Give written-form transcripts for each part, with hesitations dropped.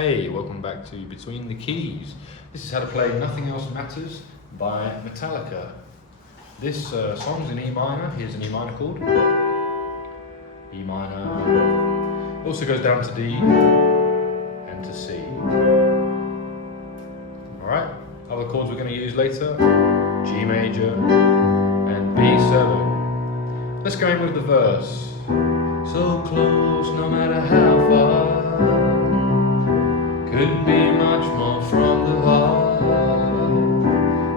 Hey, welcome back to Between the Keys. This is how to play Nothing Else Matters by Metallica. This song's in E minor. Here's an E minor chord. E minor. Also goes down to D and to C. Alright, other chords we're going to use later. G major and B7. Let's go in with the verse. So close, no matter how far. Couldn't be much more from the heart.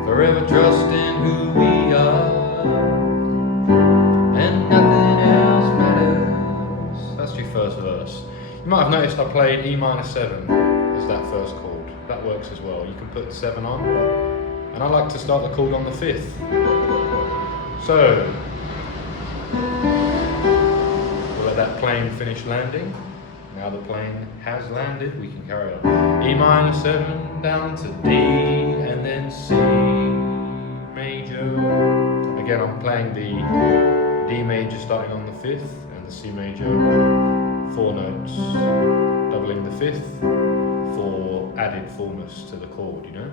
Forever trusting who we are, and nothing else matters. That's your first verse. You might have noticed I played E minor 7 as that first chord. That works as well. You can put 7 on, and I like to start the chord on the 5th. So we'll let that plane finish landing. Now the plane has landed, we can carry on. E minor 7 down to D and then C major. Again, I'm playing the D major starting on the 5th and the C major 4 notes, doubling the 5th for added fullness to the chord, you know?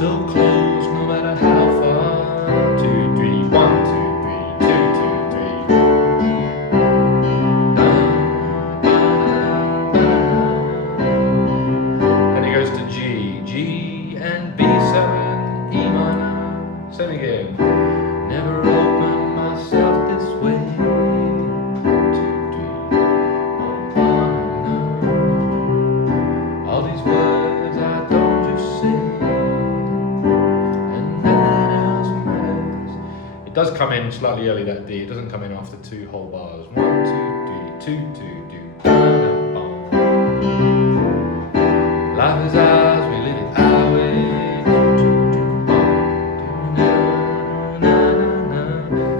So close, no matter how far. 2, 3, 1, 2, 3, 2, 2, 3. Same again. Never opened myself this way. 2, 3, 1. All these words I don't just say, and nothing else matters. It does come in slightly early, that D. It doesn't come in after 2 whole bars. 1, 2, 3, 2, 2, 2. Life is ours, we live it our way.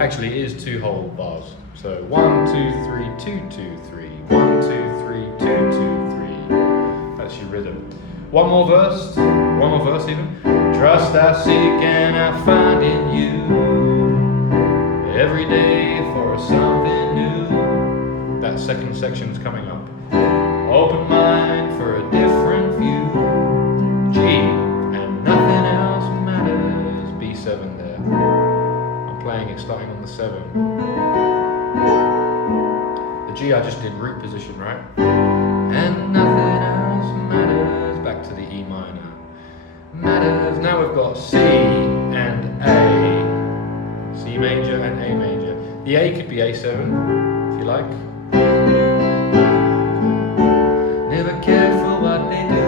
Actually, it is 2 whole bars. So 1, 2, 3, 2, 2, 3. 1, 2, 3, 2, 2, 3. That's your rhythm. One more verse even. Trust I seek and I find in you. Every day for something new. That second section's coming up. Open mind for a different view. G and nothing else matters. B7 there. Playing it starting on the 7. The G I just did root position, right? And nothing else matters. Back to the E minor. Matters. Now we've got C and A. C major and A major. The A could be A7 if you like. Never cared for what they do.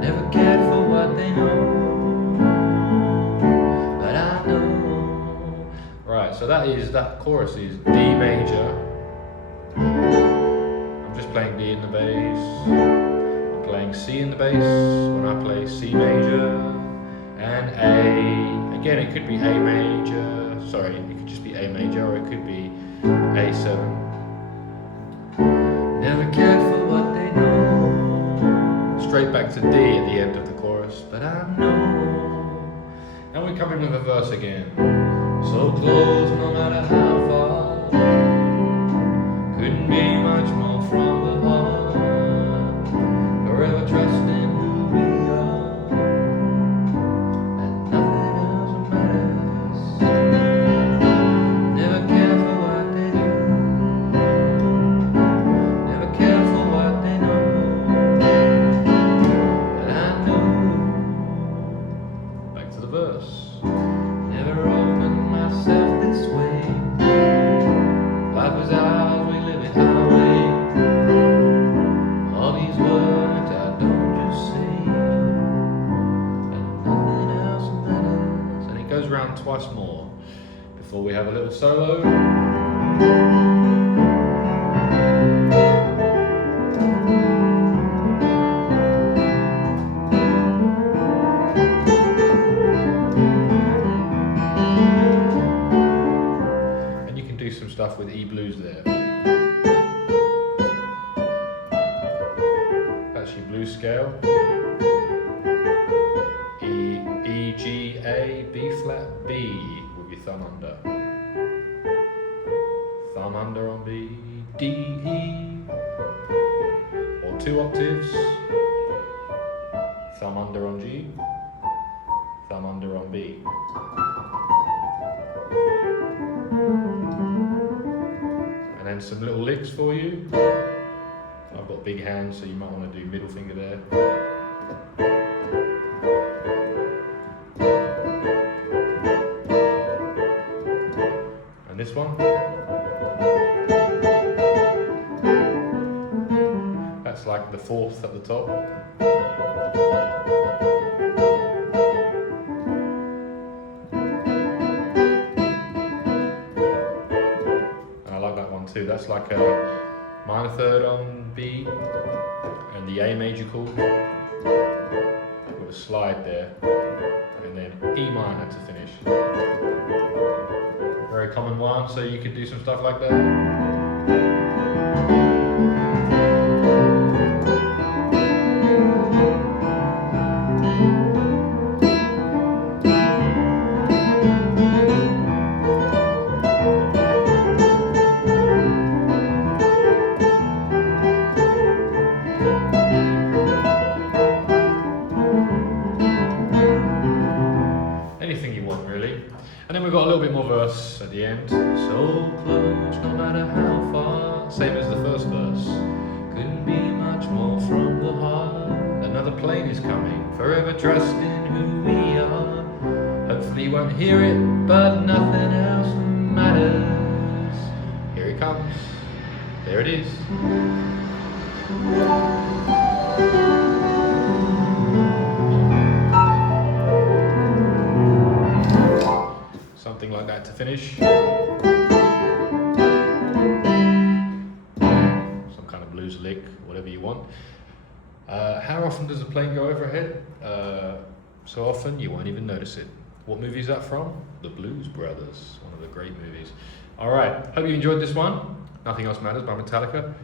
Never cared for what they know. So that chorus is D major. I'm just playing D in the bass. I'm playing C in the bass when I play C major. And A, again it could be A major, sorry, it could just be A major or it could be A7. Never cared for what they know. Straight back to D at the end of the chorus, but I know. And we come in with a verse again. So close, no matter how far. Couldn't be much more from the heart. Forever trusting who we are, and nothing else matters. Never care for what they do. Never care for what they know. But I know. Back to the verse. Never opened myself this way. Life is ours, we live it our way. All these words I don't just say, and nothing else matters. And it goes around twice more before we have a little solo. Some stuff with E blues there. That's your blues scale. E, G, A, B flat, B with your thumb under. Thumb under on B, D, E. 2 octaves, thumb under on G, thumb under on B. And then some little licks for you. I've got big hands, so you might want to do middle finger there. And this one. That's like the 4th at the top. And I like that one too. That's like a minor 3rd on B and the A major chord with a slide there, and then E minor to finish. Very common one, so you could do some stuff like that. Anything you want, really. And then we've got a little bit more verse at the end. So close, no matter how far. Same as the first verse. Couldn't be much more from the heart. Another plane is coming, forever trusting who we are. Hopefully you won't hear it, but nothing else matters. Here it comes. There it is. Something like that to finish. Some kind of blues lick, whatever you want. How often does a plane go overhead? So often you won't even notice it. What movie is that from? The Blues Brothers, one of the great movies. Alright, hope you enjoyed this one. Nothing Else Matters by Metallica.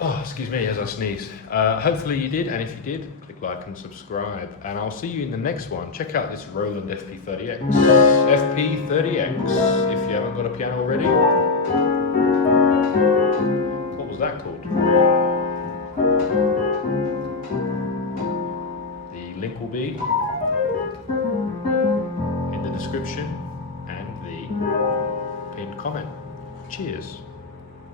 Oh, excuse me as I sneeze. Hopefully you did, and if you did, click like and subscribe. And I'll see you in the next one. Check out this Roland FP-30X. FP-30X, if you haven't got a piano already. What was that called? The link will be in the description and the pinned comment. Cheers.